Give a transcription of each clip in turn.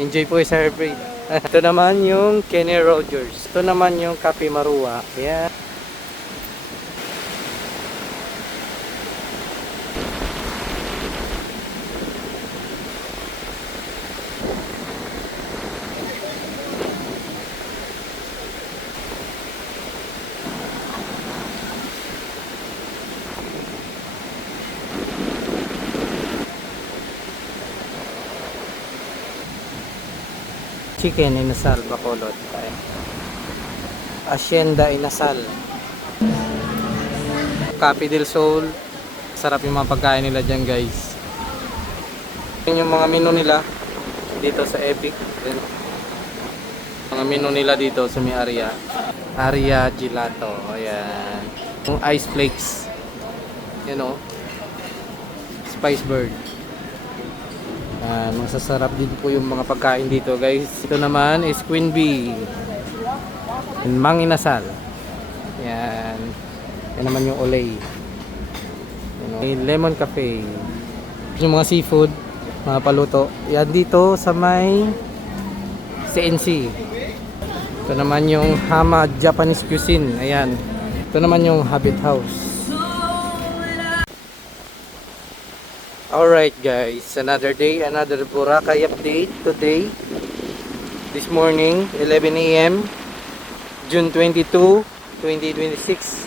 Enjoy po sa airplane. Ito naman yung Kenny Rogers. Ito naman yung Cafe Marua. Ayan. Chicken inasal Bacolod. Hacienda inasal. Cafe del Sol. Sarap yung mga pagkain nila dyan, guys. Yun yung mga menu nila dito sa Epic. Mga menu nila dito sa may area. Area Gelato. Ayan. Yung ice flakes. You know. Spice bird. Masasarap din po yung mga pagkain dito, guys. Ito naman is Queen Bee and Mang Inasal. Yan. Yan naman yung Olay. Lemon Cafe. Yung mga seafood, mga paluto. Yan dito sa may CNC. Ito naman yung Hama Japanese Cuisine. Ayan. Ito naman yung Habit House. Alright guys, another day, another Boracay update today. This morning, 11 AM, June 22, 2026.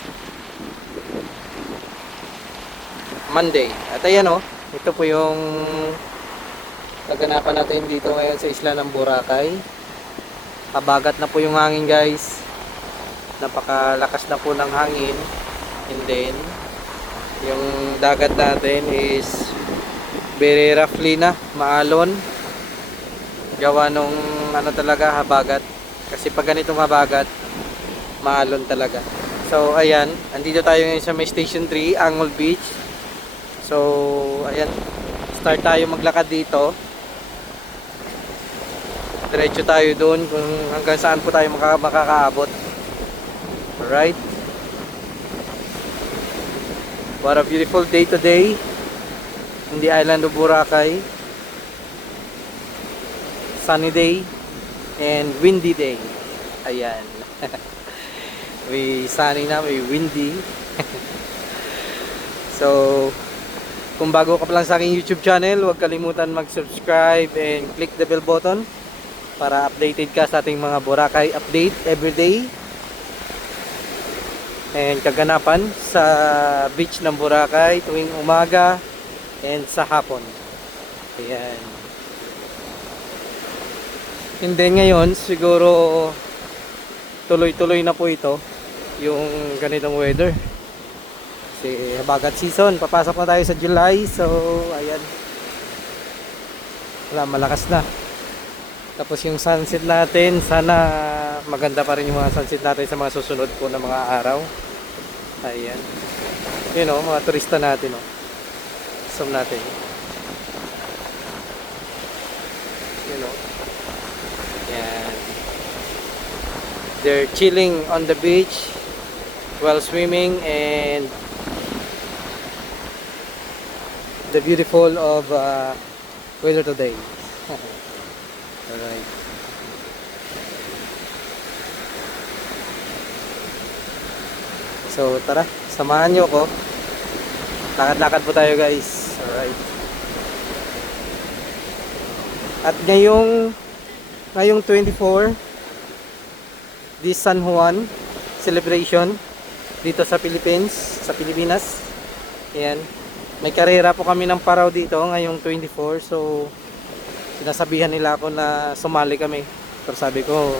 Monday. At ayan o, ito po yung kaganapan natin dito ngayon sa isla ng Boracay. Habagat na po yung hangin, guys. Napakalakas na po ng hangin. And then, yung dagat natin is very roughly na, maalon. Gawa nung ano talaga, habagat. Kasi pag ganitong habagat, maalon talaga. So ayan, andito tayo ngayon sa may Station 3, Angol Beach. So ayan, start tayo maglakad dito. Diretso tayo doon kung hanggang saan po tayo makakaabot. Alright. What a beautiful day today in the island of Boracay. Sunny day and windy day. Ayan. May sunny na, may windy. So, kung bago ka pa lang sa aking YouTube channel, huwag kalimutan mag-subscribe and click the bell button para updated ka sa ating mga Boracay update everyday. And kaganapan sa beach ng Boracay tuwing umaga and sa hapon. Ayan. And then ngayon, siguro tuloy-tuloy na po ito yung ganitong weather. Kasi habagat season, papasok na tayo sa July. So, ayan. Wala, malakas na. Tapos yung sunset natin, sana maganda pa rin yung mga sunset natin sa mga susunod po na mga araw. Ayan. Yun o, mga turista natin o. Zoom natin. Yun o. Ayan. They're chilling on the beach while swimming and the beautiful of weather today. Alright. So tara, samahan nyo ko. Lakad-lakad po tayo, guys. Alright. At ngayong 24, this San Juan celebration dito sa Pilipinas. Ayan. May karera po kami ng Paraw dito ngayong 24. So sinasabihan nila ako na sumali kami. Pero sabi ko,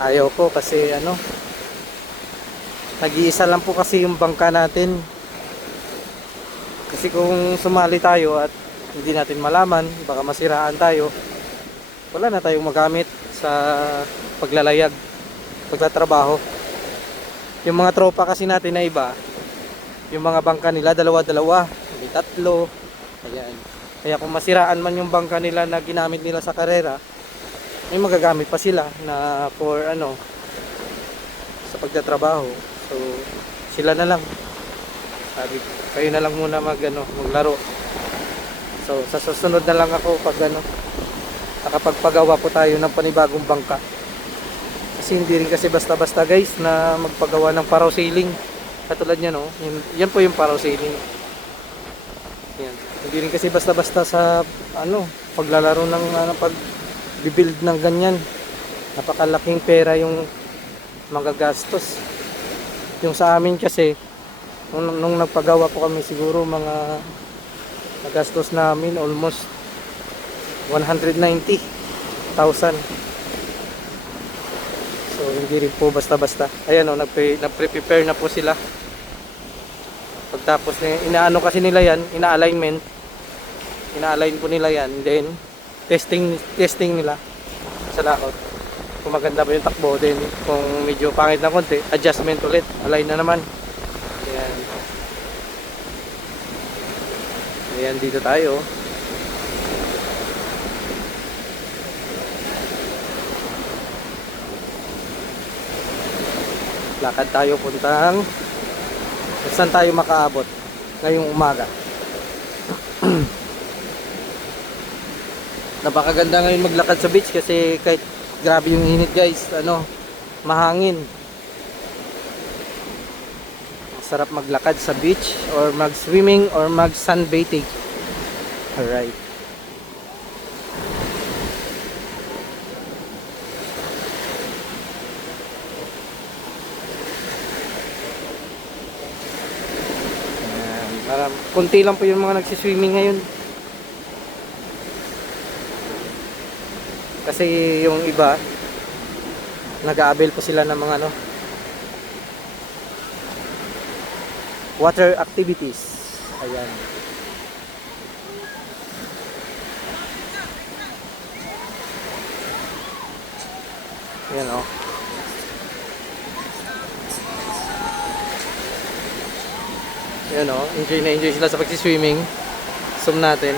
ayaw ko kasi ano, nag-iisa lang po kasi yung bangka natin. Kasi kung sumali tayo at hindi natin malaman, baka masiraan tayo, wala na tayong magamit sa paglalayag, pagtatrabaho. Yung mga tropa kasi natin na iba, yung mga bangka nila dalawa-dalawa, hindi tatlo. Ayan. Kaya kung masiraan man yung bangka nila na ginamit nila sa karera, may magagamit pa sila na for ano, sa pagtatrabaho. So sila na lang, sabi, kayo na lang muna maglaro. So sa susunod na lang ako pag nakapagpagawa po tayo ng panibagong bangka. Kasi hindi rin kasi basta-basta guys na magpagawa ng parasailing. Katulad niya no, yan po yung parasailing. Yan. Hindi rin kasi basta-basta sa paglalaro ng pag-build ng ganyan. Napakalaking pera yung magagastos. Yung sa amin kasi nung nagpagawa po kami siguro mga nagastos namin almost 190,000. So hindi rin po basta-basta. Ayan nagpre-prepare na po sila. Pagtapos inaano kasi nila yan, ina-align po nila yan, then testing nila sa laot. Kung maganda ba yung takbo, then kung medyo pangit na konti, adjustment ulit, align na naman. Ayan dito tayo. Lakad tayo puntang saan tayo makaabot ngayong umaga. Napakaganda ngayon maglakad sa beach kasi kahit grabe yung init guys, mahangin. Sarap maglakad sa beach or mag-swimming or mag-sunbathing. Alright. Kunti lang po yung mga nagsiswimming ngayon. Kasi yung iba nag-a-avail po sila ng mga water activities. Ayan. Ayan o. Ayan o. Enjoy na enjoy sila sa pagsiswimming. Zoom natin.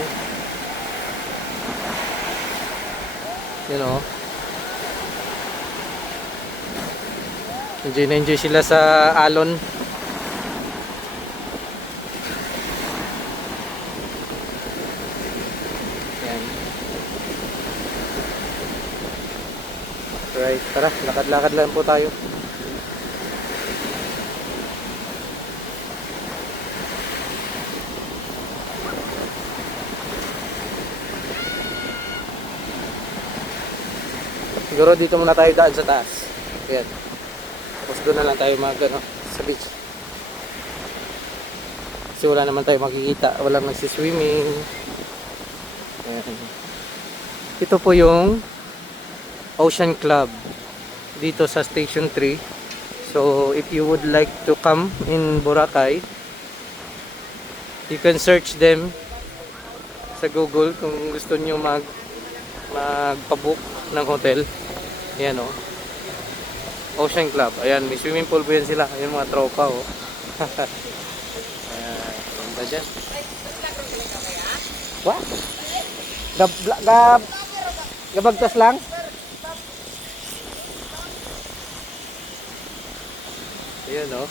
Ayan o. Enjoy na enjoy sila sa alon. Right, tara, lakad-lakad lang po tayo. Siguro dito muna tayo daan sa taas. Ayan. Tapos doon na lang tayo sa beach. Kasi wala naman tayo makikita. Walang nagsiswimming. Ayan. Ito po yung Ocean Club dito sa Station 3. So if you would like to come in Boracay, you can search them sa Google kung gusto niyo magpa-book ng hotel. Ayan o, Ocean Club. Ayan, may swimming pool po yan sila. Ayan mga tropa o. Ayan, ganda dyan. What? Gabagtas lang? Ayan o.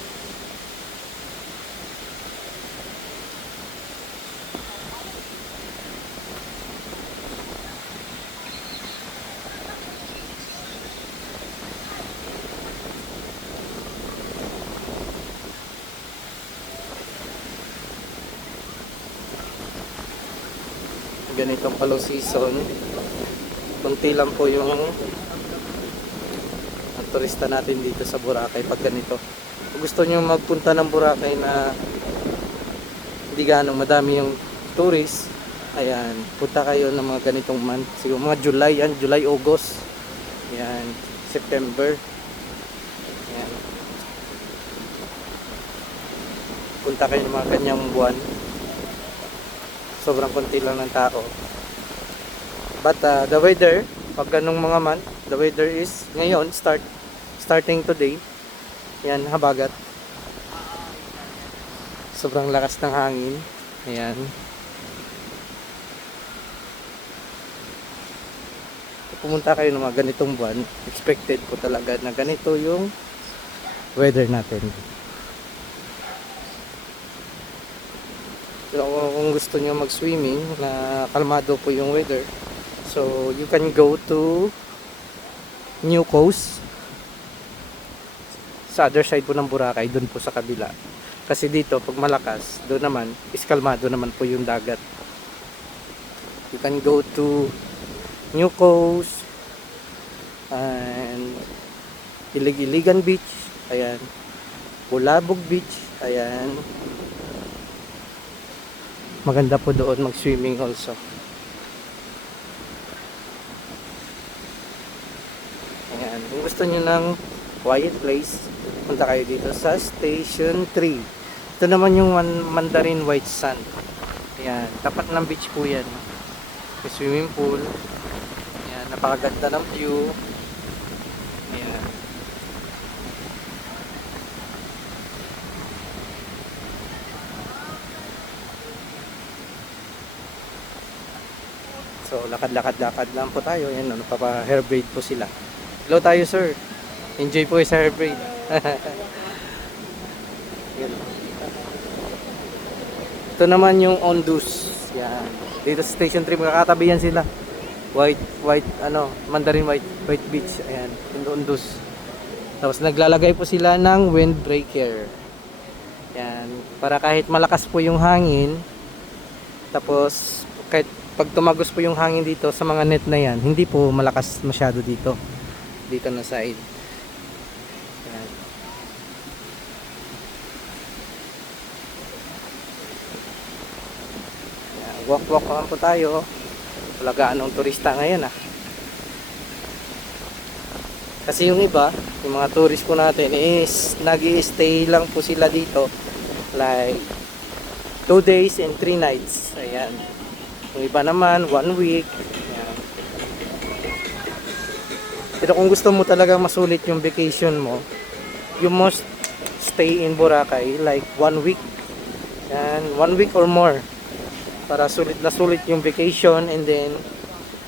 Ganitong low season, kunti lang po yung turista natin dito sa Boracay pag ganito. Kung gusto nyo magpunta ng Boracay na hindi ganong madami yung tourist, ayan, punta kayo ng mga ganitong month. Siguro mga July yan, July, August, ayan, September, ayan. Punta kayo ng mga kanyang buwan. Sobrang konti lang ng tao. But the weather, pag ganong mga month, the weather is ngayon, starting today, yan, habagat. Sobrang lakas ng hangin. Ayan. Pumunta kayo ng mga ganitong buwan, expected po talaga na ganito yung weather natin. So, kung gusto nyo mag-swimming na kalmado po yung weather, so you can go to New Coast sa other side po ng Boracay, doon po sa kabila. Kasi dito pag malakas, doon naman is kalmado naman po yung dagat. You can go to New Coast and Ilig-Iligan Beach, ayan, Bulabog Beach, ayan. Maganda po doon mag-swimming also. Ayan, kung gusto nyo ng quiet place, punta kayo dito sa Station 3. Ito naman yung Mandarin White Sand. Ayan, tapat ng beach po yan. May swimming pool. Ayan, napakaganda ng view. Ayan. So, lakad-lakad-lakad lang po tayo. Ayan, nagpapa-hair braid po sila. Hello tayo, sir. Enjoy po sa hair braid. Ito naman yung Ondus. Yan. Dito sa Station 3 magkakatabi yan sila. Mandarin White Beach. Ayan, yung Ondus. Tapos naglalagay po sila ng windbreaker. Yan, para kahit malakas po yung hangin, tapos kahit pag tumagos po yung hangin dito sa mga net na yan, hindi po malakas masyado dito na side. Yan. Yan, walk naman po tayo. Wala gaanong turista ngayon Kasi yung iba, yung mga tourist po natin is nag-i-stay lang po sila dito like 2 days and 3 nights. Ayan. Yung iba naman 1 week. Ayan. Pero kung gusto mo talagang masulit yung vacation mo, you must stay in Boracay like 1 week. Ayan, 1 week or more para sulit na sulit yung vacation, and then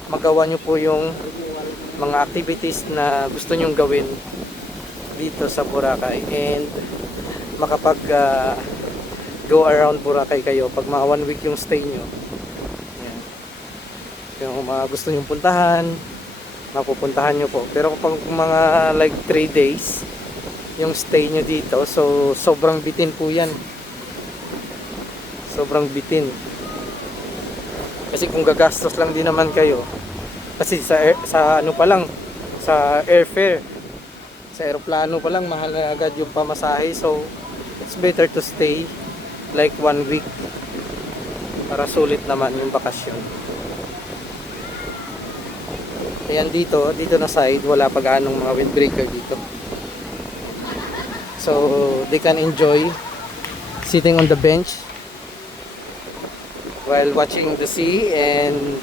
magawa nyo po yung mga activities na gusto nyong gawin dito sa Boracay, and makapag go around Boracay kayo pag mga 1 week yung stay nyo. Ayan. Yung mga gusto nyong puntahan, mapupuntahan nyo po. Pero kapag mga like 3 days yung stay nyo dito, so sobrang bitin po yan. Sobrang bitin. Kasi kung gagastos lang din naman kayo, kasi sa ano pa lang, sa airfare, sa eroplano pa lang mahal na agad yung pamasahe. So it's better to stay like 1 week para sulit naman yung bakasyon. Ayan, dito na side wala pa gaanong mga windbreaker dito, so they can enjoy sitting on the bench while watching the sea, and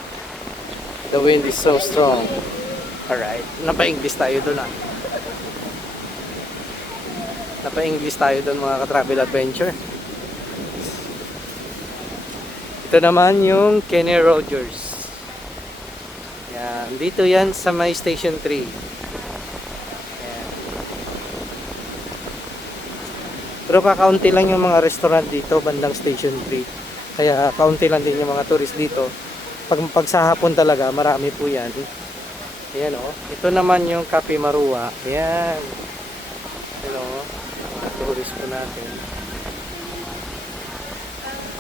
the wind is so strong. Alright, napa-English tayo dun Napa-English tayo dun mga ka-travel adventure. Ito naman yung Kenny Rogers. Yan, dito yan sa may Station 3. Yan. Pero kakaunti lang yung mga restaurant dito bandang Station 3. Kaya kaunti lang din yung mga tourist dito. Pag sa hapon talaga, marami po yan. Ayan ito naman yung Cafe Marua. Ayan. Ayan mga tourist po natin.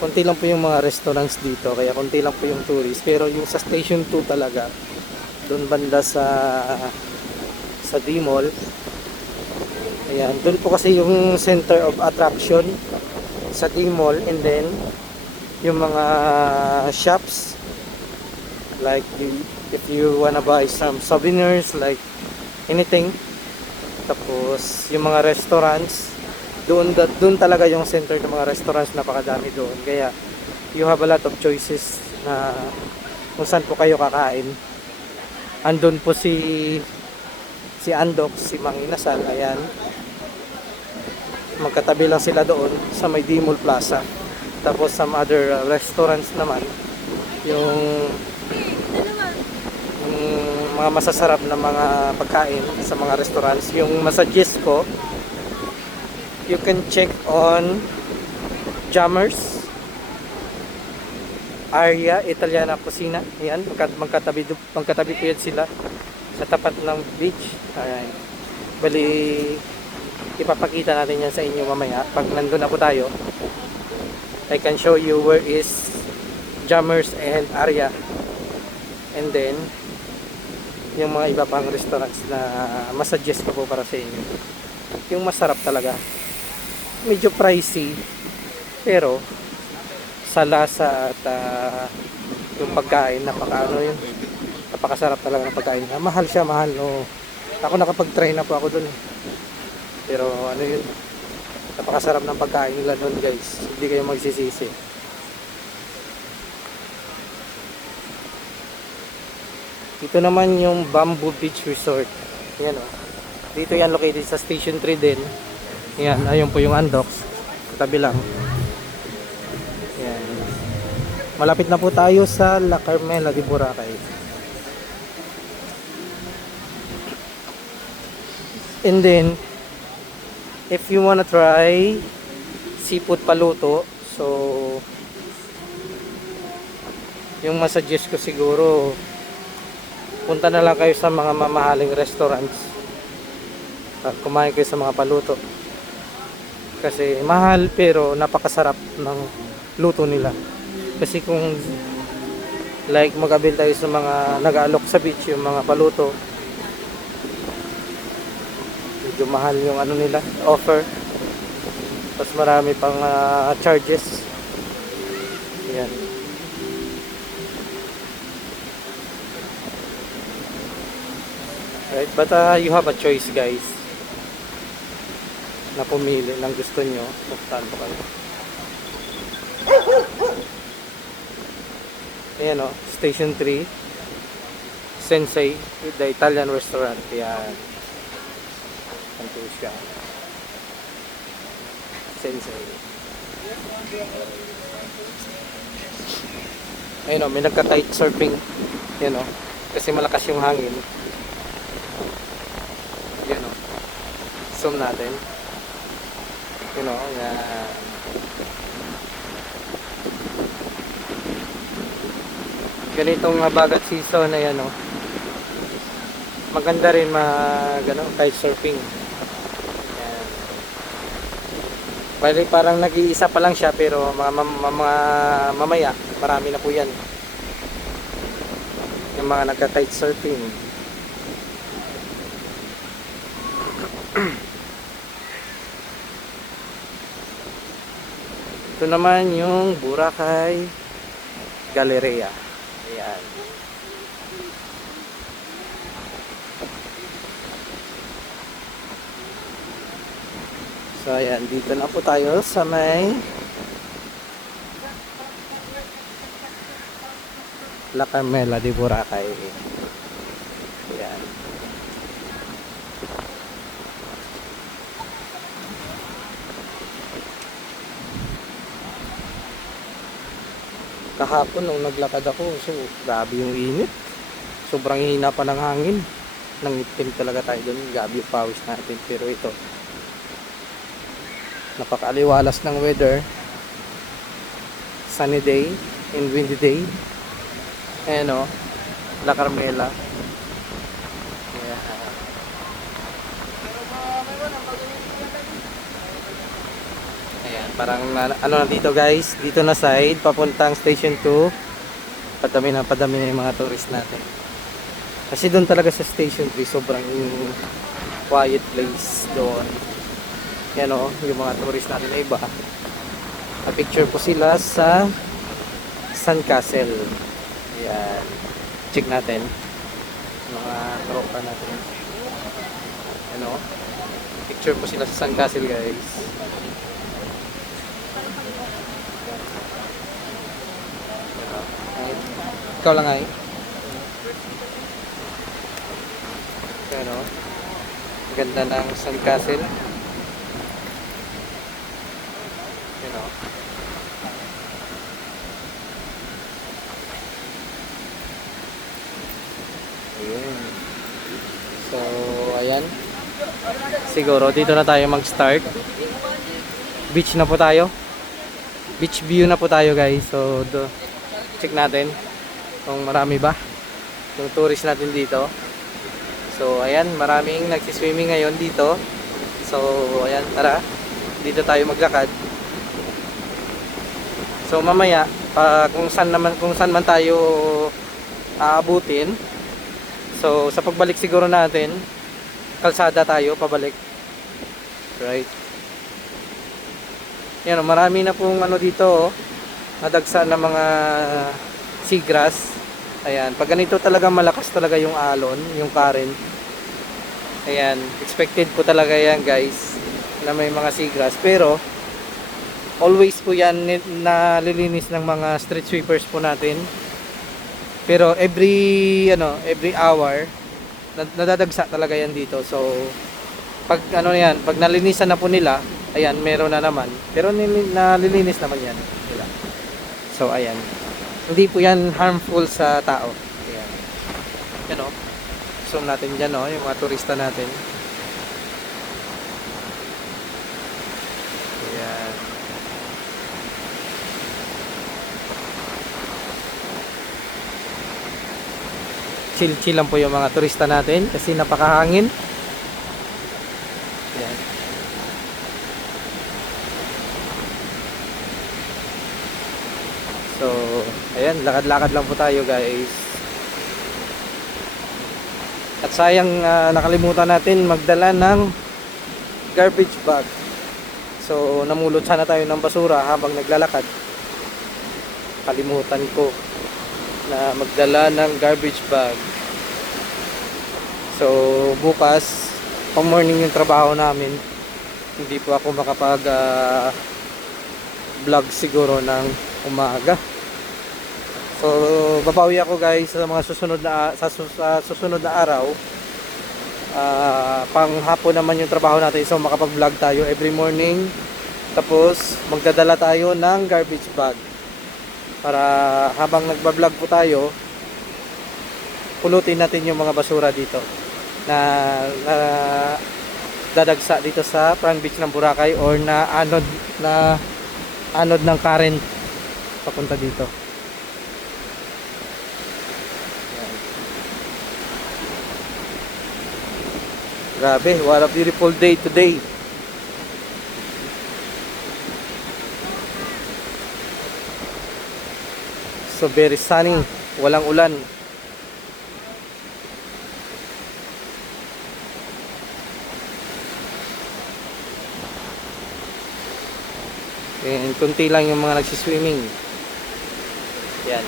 Konti lang po yung mga restaurants dito, kaya konti lang po yung tourist. Pero yung sa Station 2 talaga, doon banda sa D-Mall. Ayan, doon po kasi yung center of attraction sa D-Mall, and then yung mga shops like if you wanna buy some souvenirs like anything, tapos yung mga restaurants doon talaga yung center ng mga restaurants, napakadami doon, kaya you have a lot of choices na kung saan po kayo kakain. Andun po si Andox, si Mang Inasal, ayan, magkatabi lang sila doon sa may D-Mall Plaza. Tapos some other restaurants naman, yung mga masasarap na mga pagkain sa mga restaurants. Yung masuggest ko, you can check on Jammers. Aria Italiana Cucina. Ayan, magkatabi po yan sila sa tapat ng beach. Ayan. Bali, ipapakita natin yan sa inyo mamaya. Pag nandun na po tayo, I can show you where is Jammers and Aria. And then, yung mga iba pang restaurants na masuggest ko po para sa inyo. Yung masarap talaga. Medyo pricey, pero sa lasa at yung pagkain, napakasarap talaga ng pagkain. Mahal siya, mahal. No? Ako nakapag-try na po ako dun. Pero ano yun, napakasarap ng pagkain nila dun guys. Hindi kayo magsisisi. Ito naman yung Bamboo Beach Resort. Yan o. Dito yan located sa Station 3 din. Yan, ayun po yung Andox. Katabi lang. Yan. Malapit na po tayo sa La Carmela de Boracay. And then, if you wanna try seafood paluto, so yung masuggest ko siguro, punta na lang kayo sa mga mamahaling restaurants at kumain kayo sa mga paluto. Kasi mahal pero napakasarap ng luto nila. Kasi kung like mag-avail tayo sa mga nag-aalok sa beach, yung mga paluto, medyo mahal yung ano nila, offer. Tapos marami pang charges. Yan. Right, but you have a choice guys na pumili ng gusto nyo. Puntahan po kayo. Ayan o, Station 3 Sensei with the Italian restaurant. Yan. Ito siya. Sensei. Ayun o, may nagka-kite surfing. Yan o, kasi malakas yung hangin. Yan o, zoom natin. You know, ganitong bagat season na yan, maganda rin kite surfing. Yan. Bali parang nag-iisa pa lang siya pero mamaya marami na po yan yung mga nagka-kite surfing. Ito naman yung Boracay Galleria. Ayan. So ayan, dito na po tayo sa may La Carmela de Boracay. Ayan. Kahapon nung naglakad ako, so grabe yung init. Sobrang hina pa ng hangin. Nangitim talaga tayo doon. Grabe yung pawis natin. Pero ito, napakaaliwalas ng weather. Sunny day and windy day. Ayan o, La Carmela. Yeah. Ayan, parang ano na dito guys, dito na side papuntang Station 2. Padami na yung mga tourist natin. Kasi doon talaga sa Station 3 sobrang quiet place doon. Yan o, yung mga tourist natin na iba. Na-picture po sila sa Sandcastle. Ayan, check natin mga tropa natin. Yan o, picture po sila sa Sandcastle guys. Ikaw lang ay. Ano? Ganda ng Sandcastle. Ano? Ayun. So, ayan. Siguro dito na tayo mag-start. Beach na po tayo. Beach view na po tayo guys. So, check natin kung marami ba yung tourist natin dito. So ayan, maraming nagsiswimming ngayon dito. So ayan, tara, dito tayo maglakad. So mamaya kung saan man tayo aabutin. So sa pagbalik siguro natin, kalsada tayo pabalik. Right. Yan, marami na pong ano dito, nadagsa na mga seagrass. Ayan, pag ganito talaga malakas talaga yung alon, yung current. Ayan, expected po talaga yan guys, na may mga seagrass. Pero always po yan nalilinis ng mga street sweepers po natin. Pero every hour nadadagsa talaga yan dito. So pag pag nalinisan na po nila, ayan, meron na naman. Pero nalilinis naman yan nila. So ayan, hindi po yan harmful sa tao. Ayan, yan o, zoom natin dyan o, yung mga turista natin. Ayan, chill lang po yung mga turista natin kasi napakahangin. Ayan. So ayan, lakad-lakad lang po tayo guys. At sayang nakalimutan natin magdala ng garbage bag. So namulot sana tayo ng basura habang naglalakad. Kalimutan ko na magdala ng garbage bag. So bukas pang morning yung trabaho namin, hindi po ako makapag vlog siguro ng umaga. So babawi ako guys sa mga susunod na susunod na araw. Pang hapon naman yung trabaho natin, so makapag vlog tayo every morning. Tapos magdadala tayo ng garbage bag para habang nagba-vlog po tayo, pulutin natin yung mga basura dito na dadagsa dito sa front beach ng Boracay or na anod ng current papunta dito. Grabe, what a beautiful day today. So very sunny, walang ulan. And kunti lang yung mga nagsiswimming. Yan.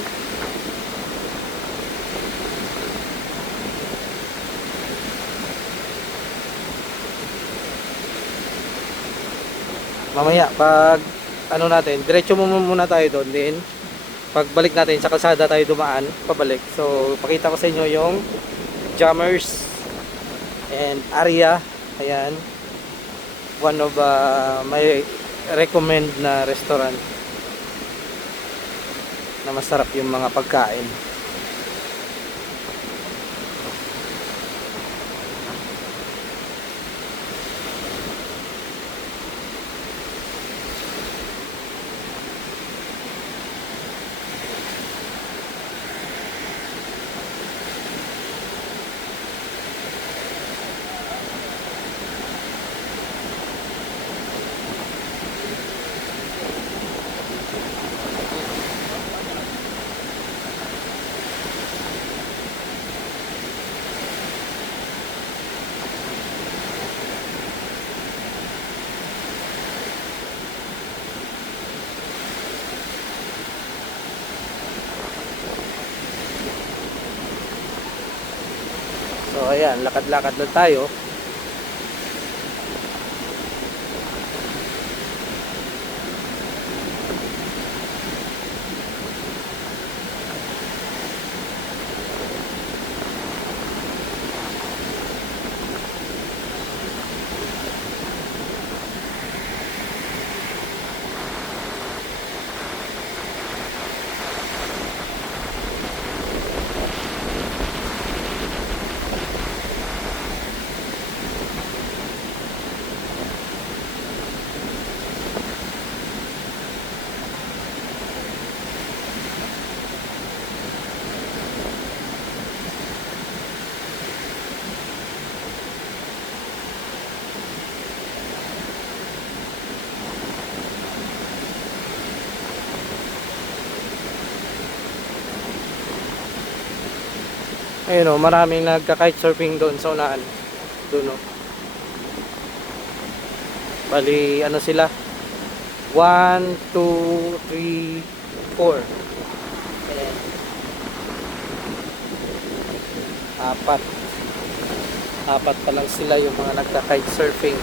Mamaya pag natin, diretso muna tayo doon, din pagbalik natin sa kalsada tayo dumaan pabalik. So pakita ko sa inyo yung Jammers and area. Ayan, one of my recommend na restaurant na masarap yung mga pagkain. So ayan, lakad-lakad lang tayo. Ayun o, maraming nagka-kite surfing doon sa unahan. Doon o. Bali, ano sila? 1, 2, 3, 4. Ayan. 4. 4 pa lang sila yung mga nagka-kite surfing.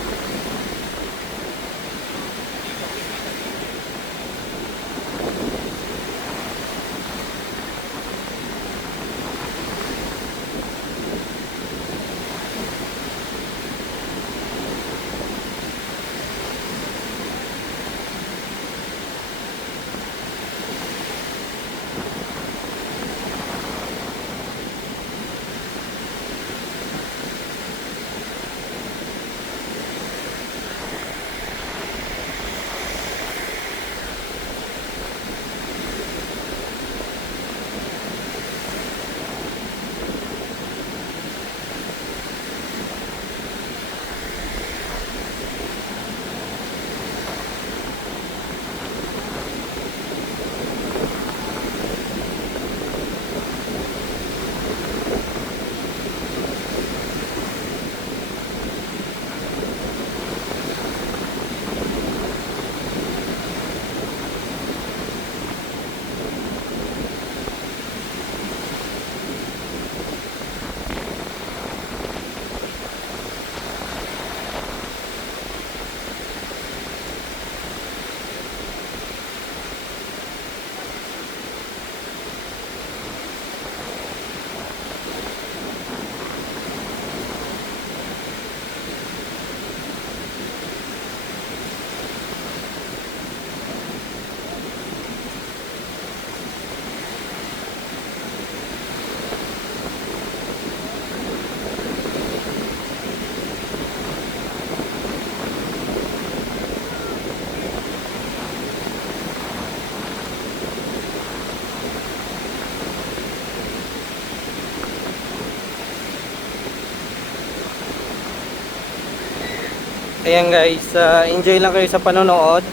Ayan guys, enjoy lang kayo sa panonood.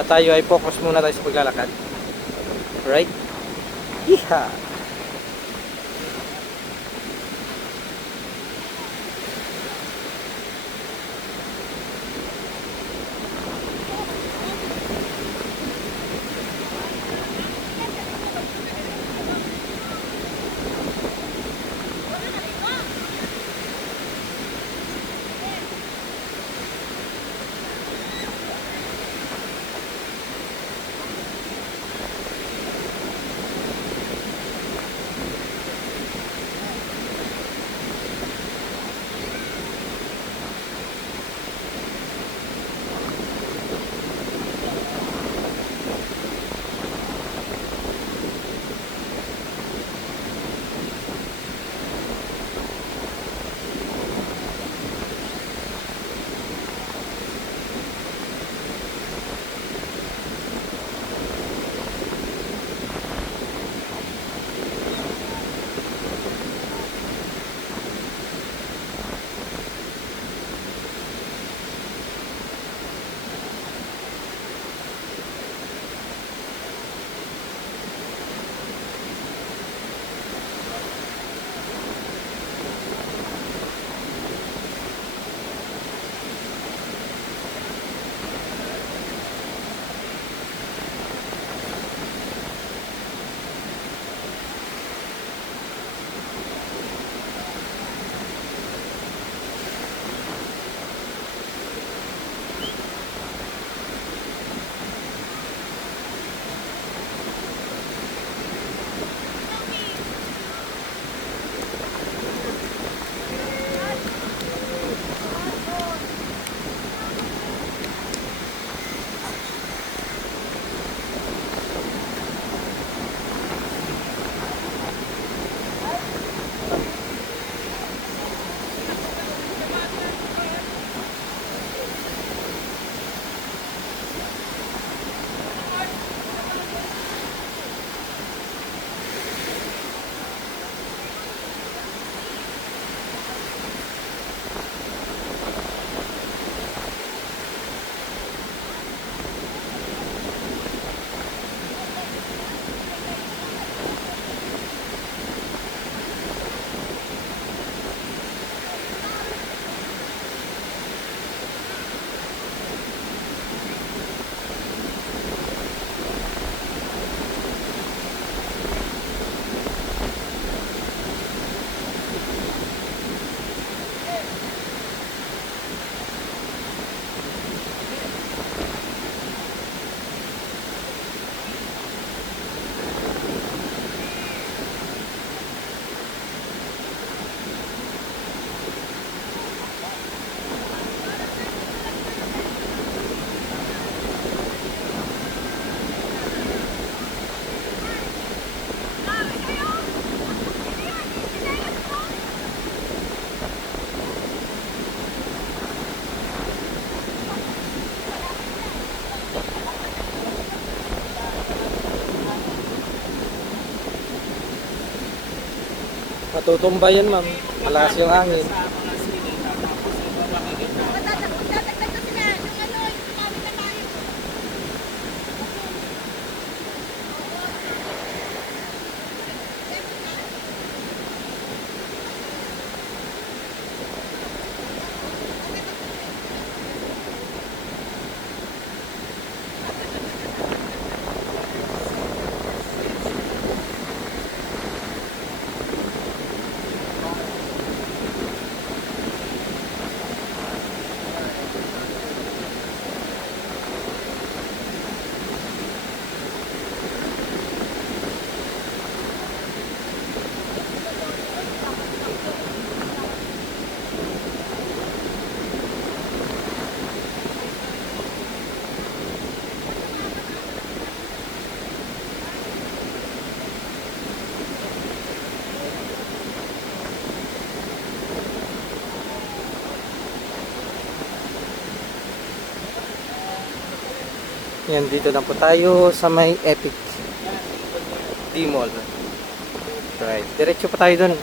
At tayo ay focus muna tayo sa paglalakad. Alright? Yeehaw! Matutumba yan, ma'am. Malakas yung hangin. Yan, dito na po tayo sa may Epic D-Mall. Right. Diretso pa tayo dun.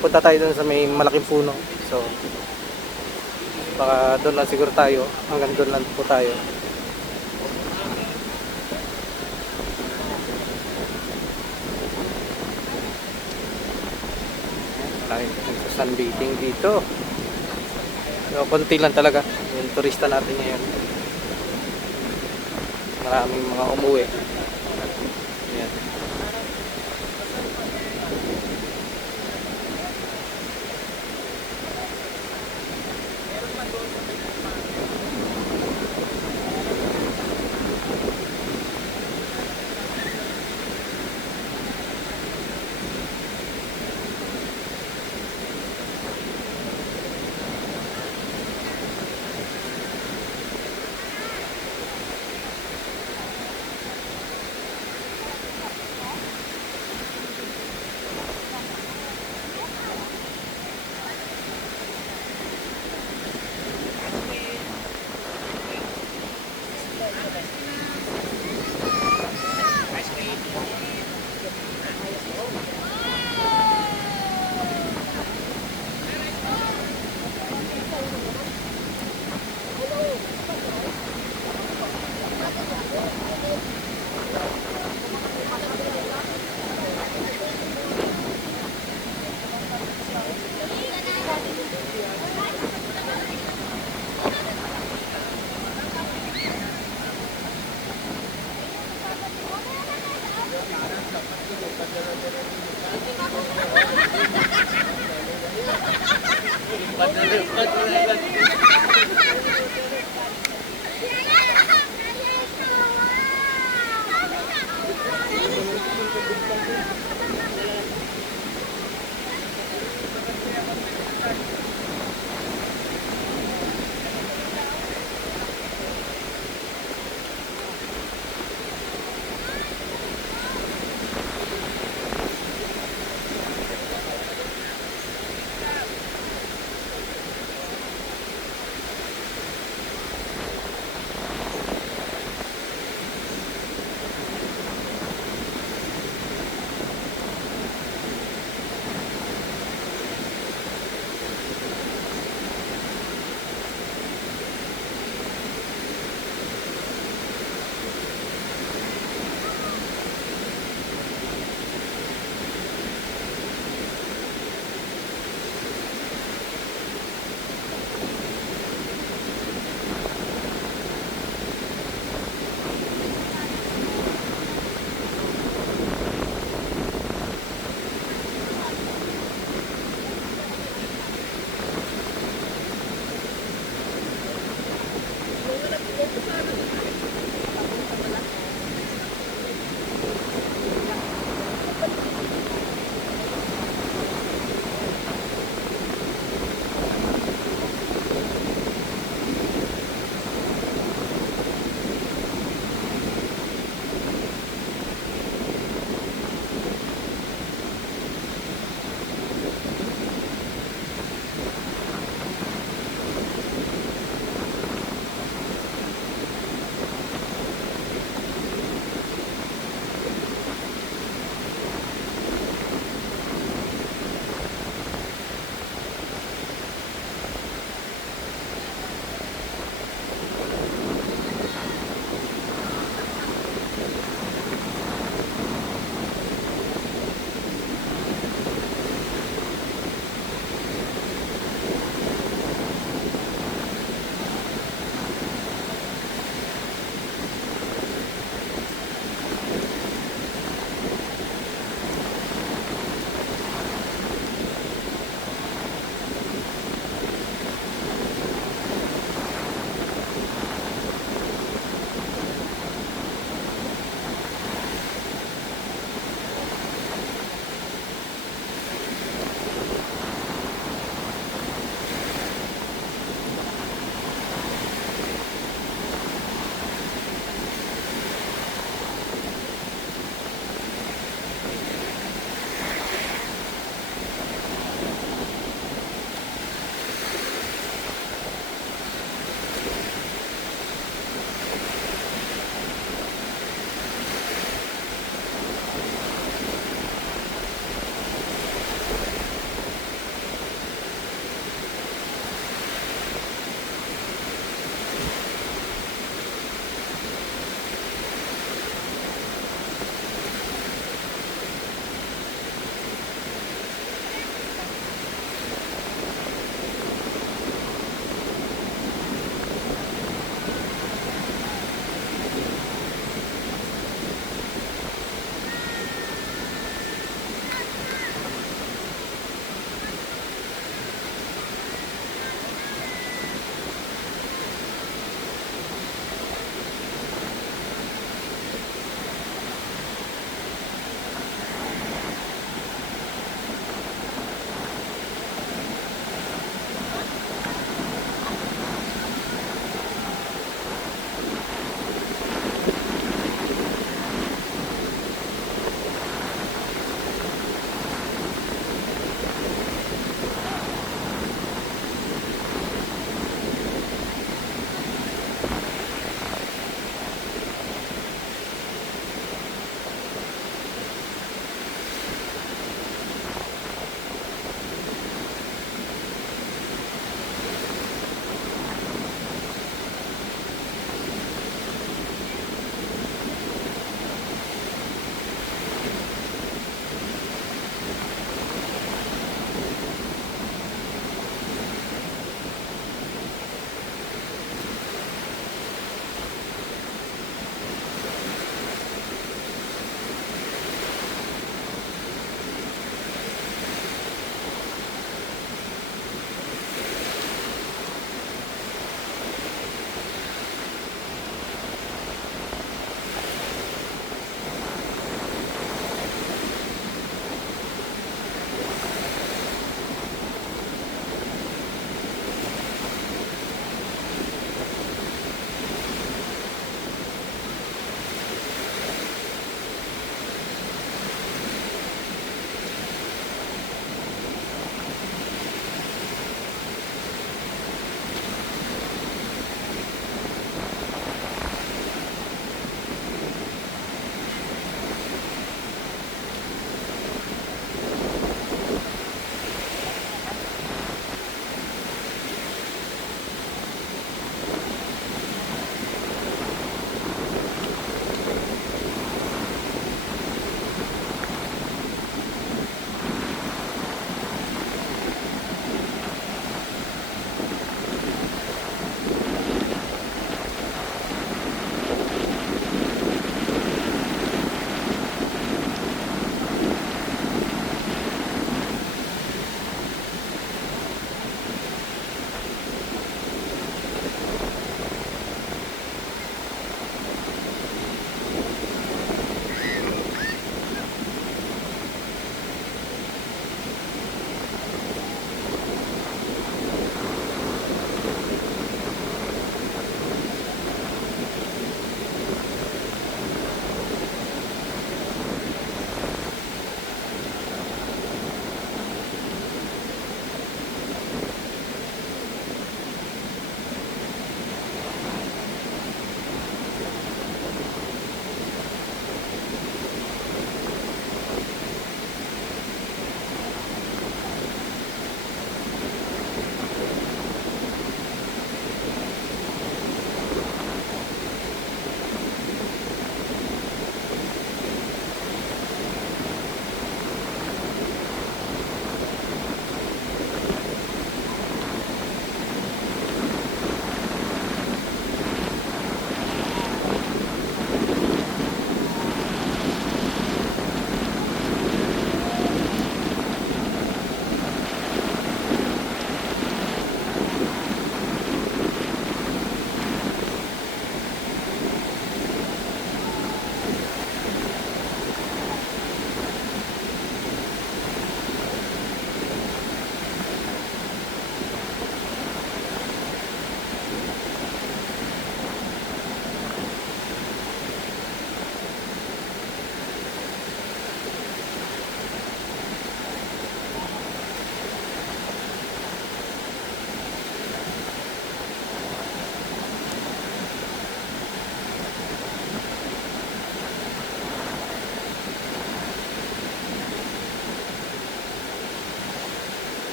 Punta tayo dun sa may malaking puno. So, baka doon lang siguro tayo. Hanggang doon lang po tayo. Maraming sunbathing dito. So, konti lang talaga yung turista natin ngayon. Maraming mga umuwi. Ayan.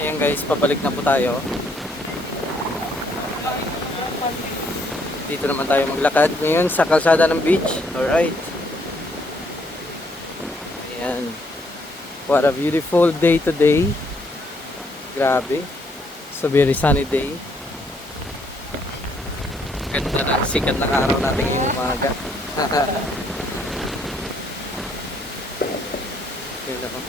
Ayan guys, pabalik na po tayo. Dito naman tayo maglakad ngayon sa kalsada ng beach. Alright. Ayan. What a beautiful day today. Grabe. So very sunny day. Ganda na sikat ng araw natin ngayong umaga. Ganda po.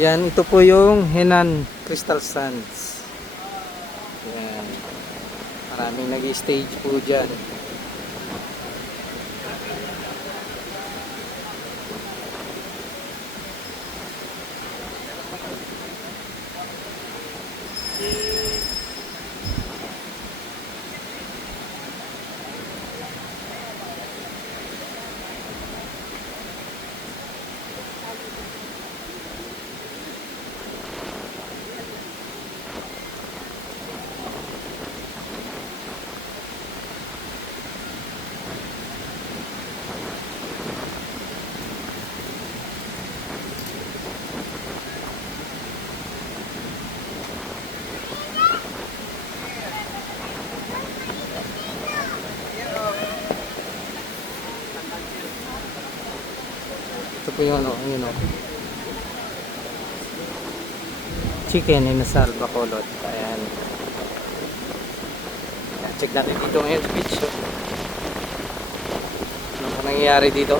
Yan, ito po yung Henan Crystal Sands. Yan. Maraming nag-stage po dyan. Ito po yung ano, yun o. Chicken in Nasal, Bacolod. Ayan. Ayan. Check natin dito ngayon sa beach. Ano po nangyayari dito?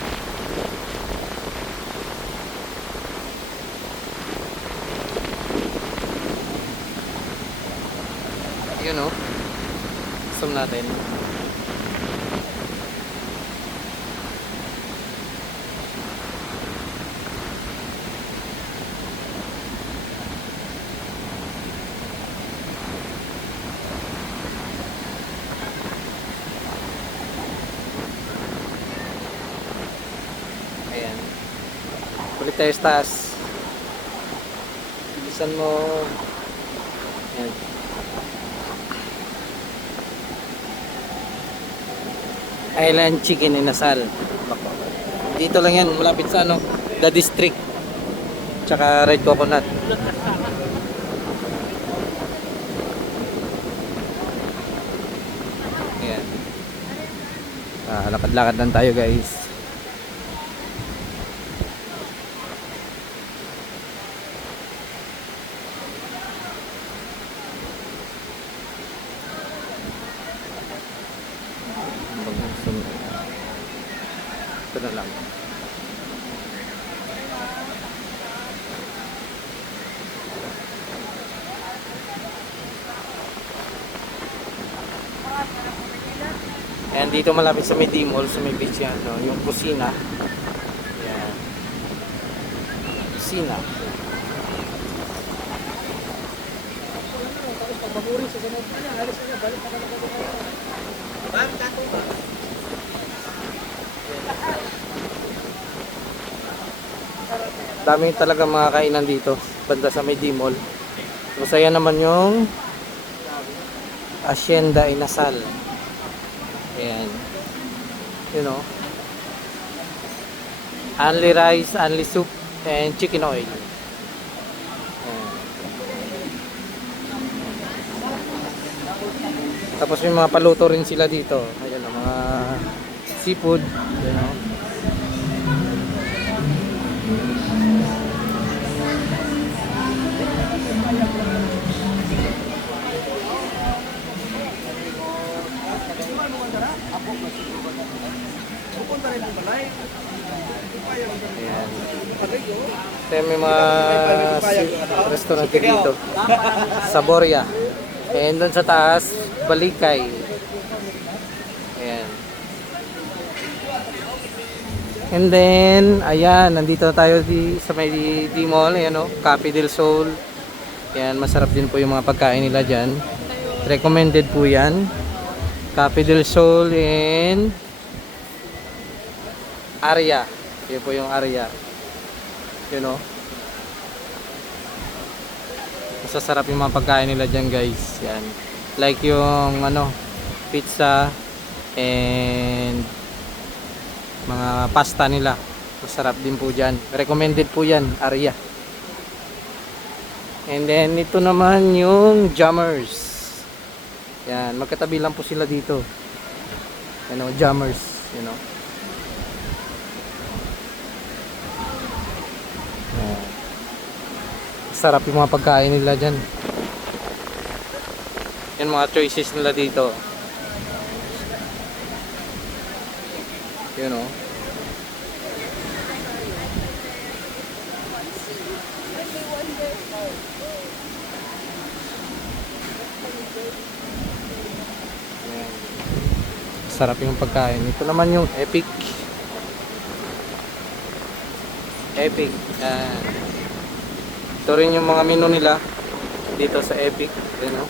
Yun o. Zoom natin. Ayan. Balik tayo sa taas. Bilisan mo. Ayan. Island Chicken Inasal. Dito lang yan, malapit sa ano, The District. Tsaka Red Coconut. Ayan. Lakad-lakad lang tayo guys. Ito na lang. Ayan, dito malapit sa Medi Mall, sa may beach yan, no? Yung kusina. Ayan. Kusina. Dami talaga mga kainan dito, banda sa Medi Mall. Masaya naman yung Hacienda Inasal. Ayan. You know. Only rice, only soup, and chicken oil. Ayan. Tapos may mga paluto rin sila dito. Ayan, mga seafood. You know. Ayan. Kaya may mga restaurant dito. Saboria. And doon sa taas, Balikay. Ayan. And then, ayan, nandito tayo sa may D-Mall. Ayan o, Cafe del Sol. Ayan, masarap din po yung mga pagkain nila dyan. Recommended po yan. Cafe del Sol and Aria. Yun po yung Aria. You know. Masasarap yung mga pagkain nila dyan guys. Yan. Like yung ano, pizza and mga pasta nila. Masarap din po dyan. Recommended po yan, Aria. And then ito naman yung Jammers. Yan, magkatabi lang po sila dito. Ano, Jammers, you know. Sarap yung mga pagkain nila dyan. Yan mga choices nila dito. You know. Yan. Sarap yung pagkain. Ito naman yung Epic. Epic. Yan. Ito rin yung mga menu nila dito sa Epic, you know.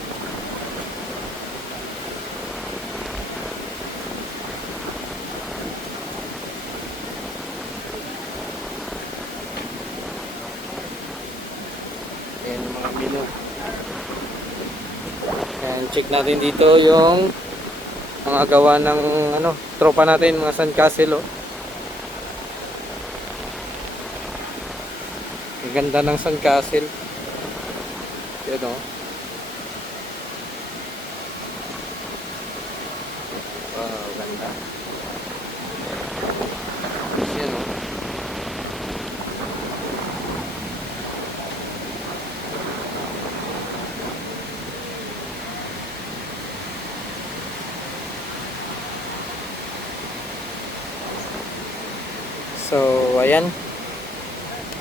Ayan yung mga menu. Ayan, check natin dito yung mga gawa ng ano, tropa natin, mga sandcastle, oh. Ang ganda ng sandcastle. Yan o. Wow, ganda. Yan o. So, ayan.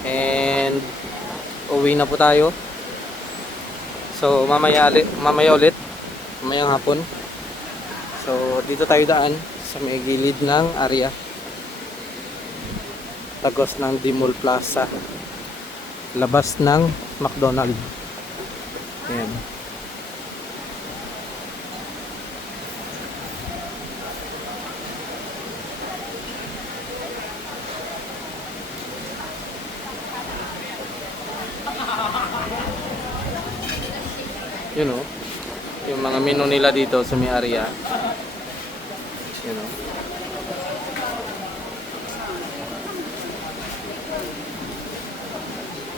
And uwi na po tayo. So mamaya ulit mamayang hapon. So dito tayo daan sa may gilid ng area, tagos ng Dimol Plaza, labas ng McDonald. Ayan. You know, yung mga menu nila dito sa may area. You know.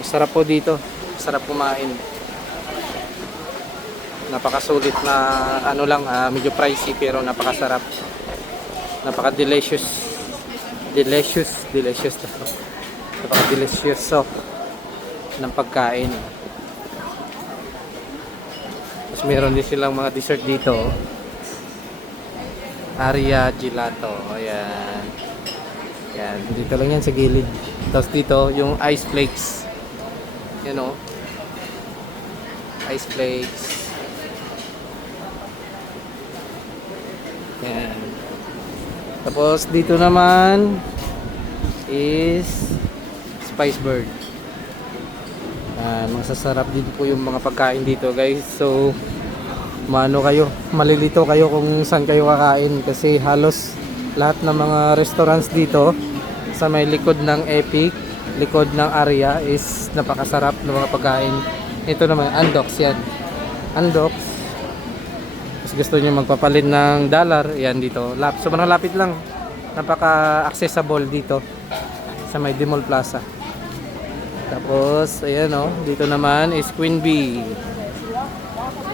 Masarap po dito. Masarap kumain. Napakasulit na ano lang, medyo pricey pero napakasarap. Napaka-delicious. Delicious. Napaka-delicious ng pagkain. Meron din silang mga dessert dito. Aria Gelato. Ayan. Ayan. Dito lang yan sa gilid. Tapos dito yung ice flakes. You know. Ice flakes. Ayan. Tapos dito naman is Spice Bird. Masasarap din po yung mga pagkain dito, guys. So malilito kayo kung saan kayo kakain kasi halos lahat ng mga restaurants dito sa may likod ng Epic, likod ng area is napakasarap ng mga pagkain. Ito naman Andox yan. Andox. Mas gusto niyo magpapalit ng dollar, yan dito. Sobrang lapit lang. Napaka-accessible dito sa may Dimol Plaza. Tapos ayan dito naman is Queen Bee.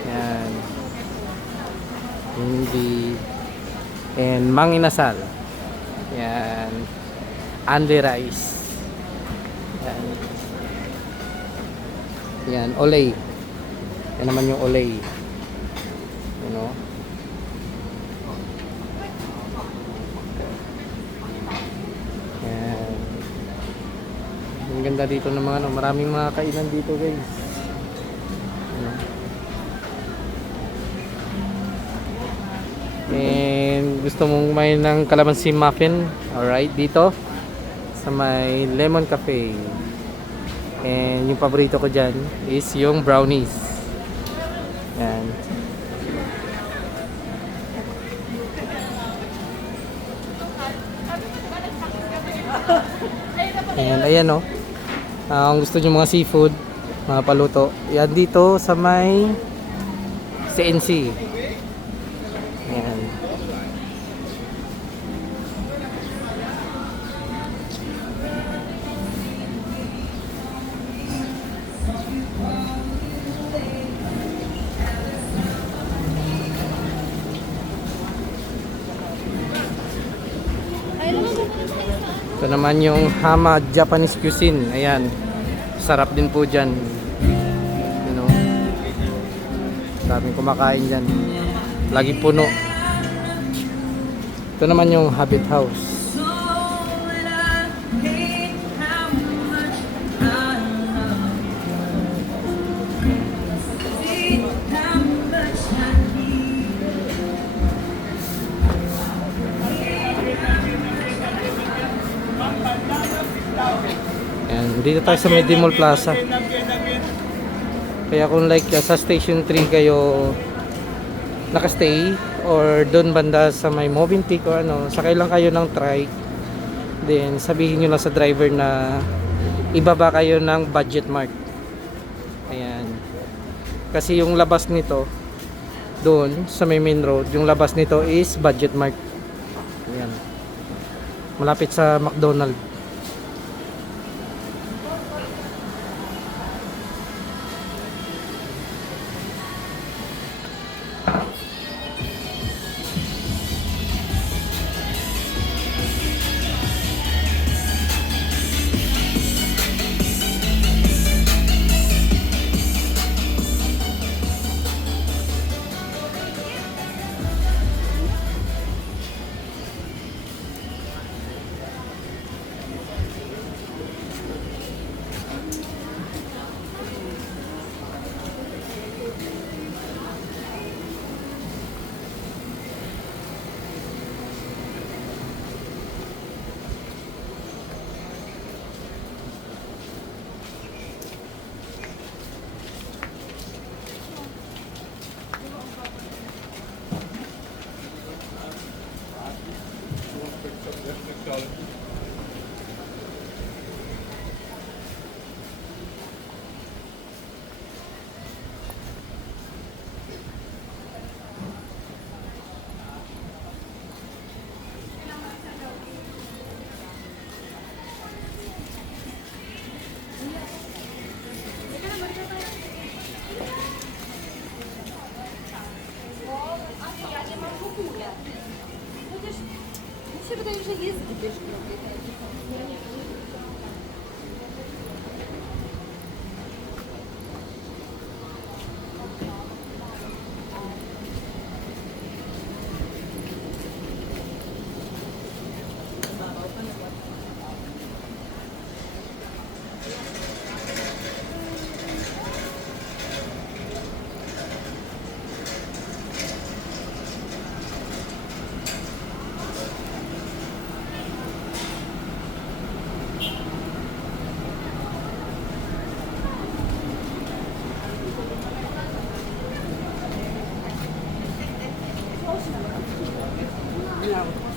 Yan. Queen Bee and Mang Inasal. Yan. Andy Rice. Yan. Yan, Olay. Yan naman yung Olay. Yan. Ang ganda dito ng mga maraming mga kainan dito, guys. And gusto mong kumain ng calamansi muffin, alright, dito sa may Lemon Cafe. And yung paborito ko dyan is yung brownies. Yan. And ayan ang gusto nyo mga seafood, mga paluto, yan dito sa may CNC. Ayan. Ito naman yung Hama Japanese Cuisine. Ayan. Sarap din po dyan. Daming kumakain dyan. Lagi puno. Ito naman yung Habit House. Ayan, dito tayo sa Dimol Plaza. Kaya kung sa Station 3 kayo nakastay or doon banda sa may Movenpick o sakay lang kayo ng trike, then sabihin nyo lang sa driver na ibaba kayo ng Budget Mart. Ayan. Kasi yung labas nito doon sa may main road, yung labas nito is Budget Mart. Ayan. Malapit sa McDonald. Yeah.